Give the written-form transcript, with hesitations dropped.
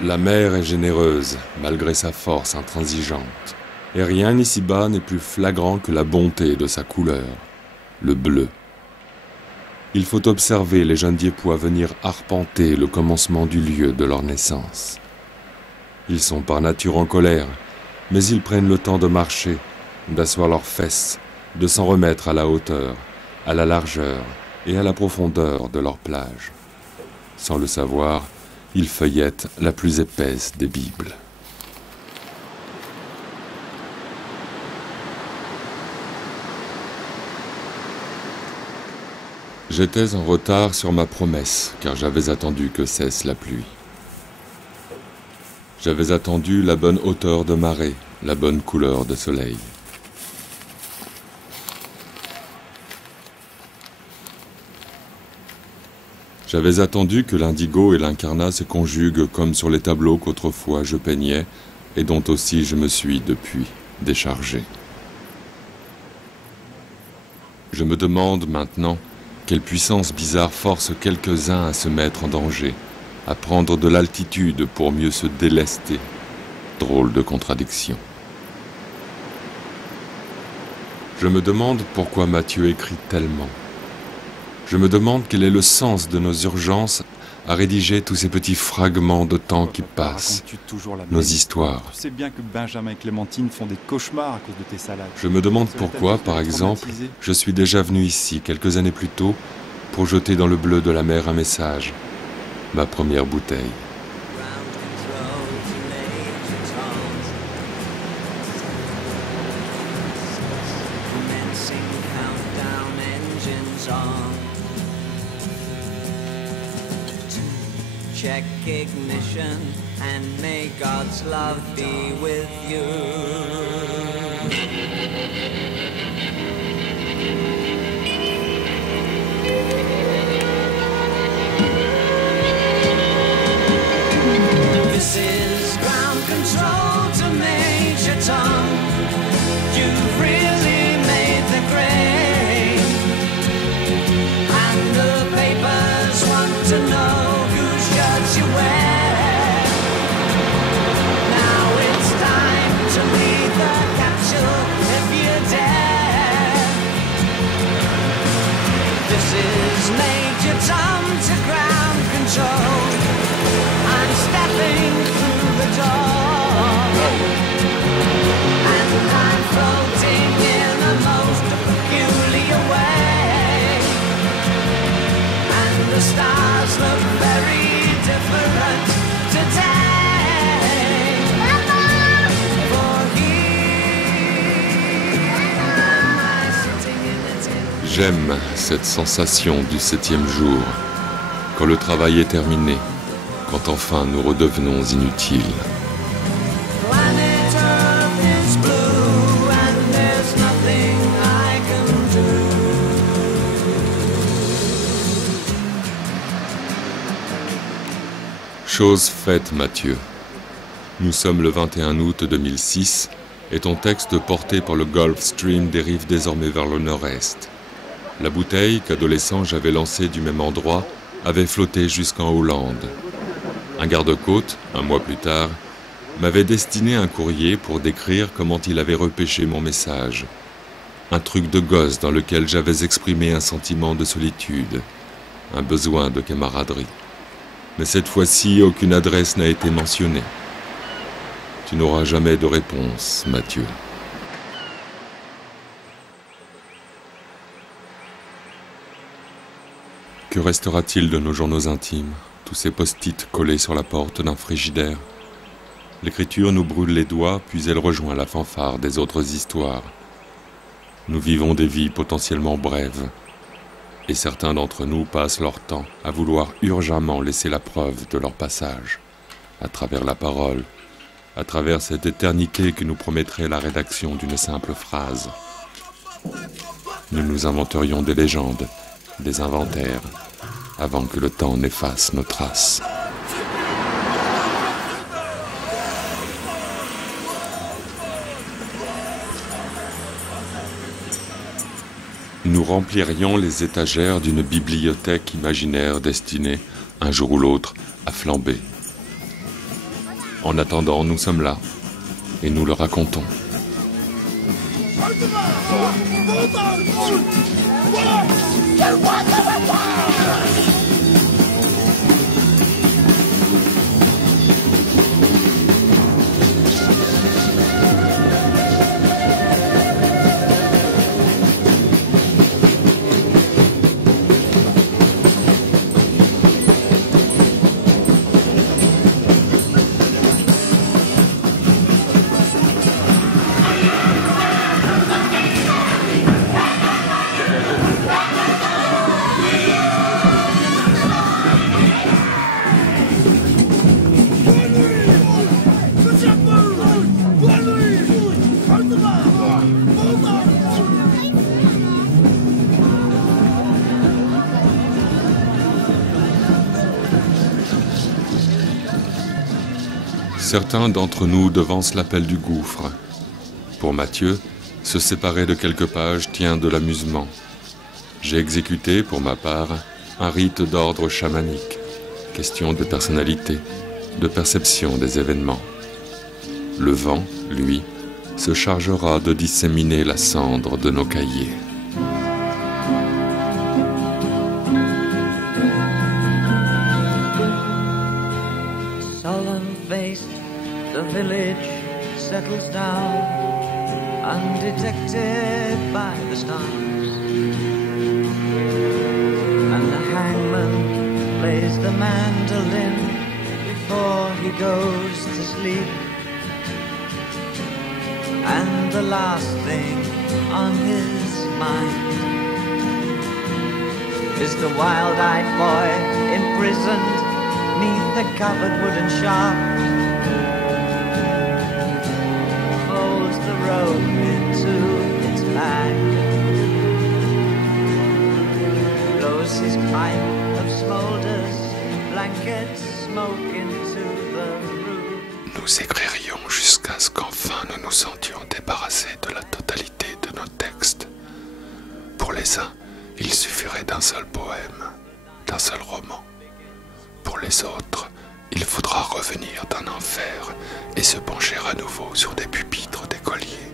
La mer est généreuse, malgré sa force intransigeante. Et rien ici-bas n'est plus flagrant que la bonté de sa couleur, le bleu. Il faut observer les jeunes Diepois venir arpenter le commencement du lieu de leur naissance. Ils sont par nature en colère, mais ils prennent le temps de marcher, d'asseoir leurs fesses, de s'en remettre à la hauteur, à la largeur et à la profondeur de leur plage. Sans le savoir, ils feuillettent la plus épaisse des Bibles. J'étais en retard sur ma promesse, car j'avais attendu que cesse la pluie. J'avais attendu la bonne hauteur de marée, la bonne couleur de soleil. J'avais attendu que l'indigo et l'incarnat se conjuguent comme sur les tableaux qu'autrefois je peignais et dont aussi je me suis depuis déchargé. Je me demande maintenant quelle puissance bizarre force quelques-uns à se mettre en danger, à prendre de l'altitude pour mieux se délester. Drôle de contradiction. Je me demande pourquoi Matthieu écrit tellement. Je me demande quel est le sens de nos urgences à rédiger tous ces petits fragments de temps qui passent, nos histoires. Tu sais bien que Benjamin et Clémentine font des cauchemars à cause de tes salades. Je me demande pourquoi, par exemple, je suis déjà venu ici, quelques années plus tôt, pour jeter dans le bleu de la mer un message, ma première bouteille. Check ignition and may God's love be with you. This is ground control to Major Tom. You've really made the grade, and the papers want to know you wear. Now it's time to leave the capsule if you dare. This is Major Tom to ground control. I'm stepping through the door, and I'm floating in a most peculiar way, and the stars look very different today. For J'aime cette sensation du 7e jour, quand le travail est terminé, quand enfin nous redevenons inutiles. Chose faite, Matthieu. Nous sommes le 21 août 2006 et ton texte porté par le Gulf Stream dérive désormais vers le nord-est. La bouteille qu'adolescent j'avais lancée du même endroit avait flotté jusqu'en Hollande. Un garde-côte, un mois plus tard, m'avait destiné un courrier pour décrire comment il avait repêché mon message. Un truc de gosse dans lequel j'avais exprimé un sentiment de solitude, un besoin de camaraderie. Mais cette fois-ci, aucune adresse n'a été mentionnée. Tu n'auras jamais de réponse, Matthieu. Que restera-t-il de nos journaux intimes, tous ces post-it collés sur la porte d'un frigidaire? L'écriture nous brûle les doigts, puis elle rejoint la fanfare des autres histoires. Nous vivons des vies potentiellement brèves, et certains d'entre nous passent leur temps à vouloir urgemment laisser la preuve de leur passage, à travers la parole, à travers cette éternité que nous promettrait la rédaction d'une simple phrase. Nous nous inventerions des légendes, des inventaires, avant que le temps n'efface nos traces. Nous remplirions les étagères d'une bibliothèque imaginaire destinée, un jour ou l'autre, à flamber. En attendant, nous sommes là, et nous le racontons. Certains d'entre nous devancent l'appel du gouffre. Pour Mathieu, se séparer de quelques pages tient de l'amusement. J'ai exécuté, pour ma part, un rite d'ordre chamanique, question de personnalité, de perception des événements. Le vent, lui, se chargera de disséminer la cendre de nos cahiers. Solemn-faced, the village settles down, undetected by the stars. And the hangman plays the mandolin before he goes to sleep. And the last thing on his mind is the wild-eyed boy imprisoned 'neath the covered wooden shop. Folds the rope into its bag, blows his pipe of smolders, blankets smoke into the room. Nous écririons jusqu'à ce qu'enfin nous nous sentions débarrassés de la totalité de nos textes. Pour les uns, il suffirait d'un seul poème, d'un seul roman. Pour les autres, il faudra revenir d'un enfer et se pencher à nouveau sur des pupitres d'écoliers.